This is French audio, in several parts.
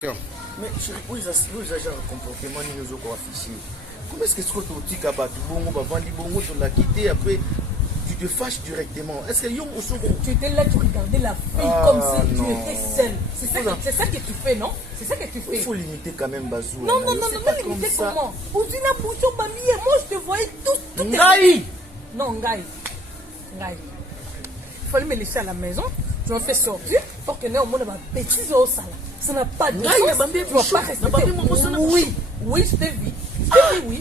Mais chérie, où ils agent un comportement nous ont affiché. Comment est-ce que ce que tu dis que tu l'as quitté après tu te fâches directement? Est-ce que tu étais là, tu regardais la fille comme si tu étais seule. C'est ça que tu fais, non? C'est ça que tu fais. Il faut limiter quand même Bazou. Non, limiter comment? Vous dites la bouche au mamie et moi je te voyais tout. Ngaï! Non, Ngaï. Il fallait me laisser à la maison. Tu m'as fait sortir pour que nous, on ait ma bêtise au salon. Ça n'a pas de sens. Tu vas pas rester. Oui, je t'ai vu. Oui.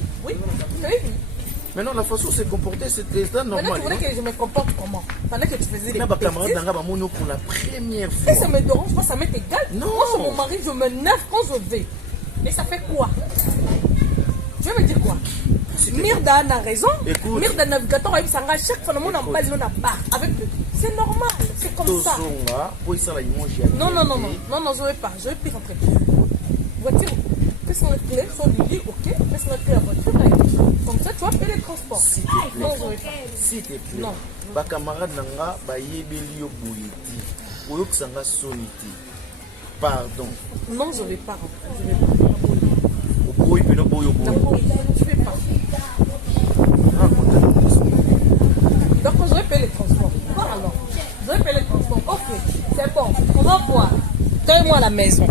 Maintenant, la façon de se comporter, c'est normal. Maintenant, tu voulais que je me comporte comment? Pendant que tu faisais des bêtises. Pour la première fois. Et ça me dérange pas, ça m'est égal. Non. Moi, c'est mon mari, je me nerve quand je vais. Et ça fait quoi? Tu veux me dire quoi? Mirda a raison. Écoute. Mirda navigateur a eu ça. Chaque fois, on a pas de barre. C'est normal, c'est comme ça. Non, je ne vais pas. Je vais plus rentrer. Voiture, qu'est-ce qu'on a clé? Son lit, ok. Qu'est-ce qu'on a clé à voiture? Comme ça, tu vas payer les transports. S'il te plaît. Non, je ne vais pas. S'il te plaît. Non. Ba camarade nanga ba yebeli yo boyeti. Oyo kusanga soniti. Pardon. Non, je ne vais pas rentrer. Je ne vais pas. Boy, mais non, boy. Je ne vais pas. Donc, je vais payer les transports. Alors, je vais payer les transports. Ok, c'est bon. On va voir. Donne-moi la maison.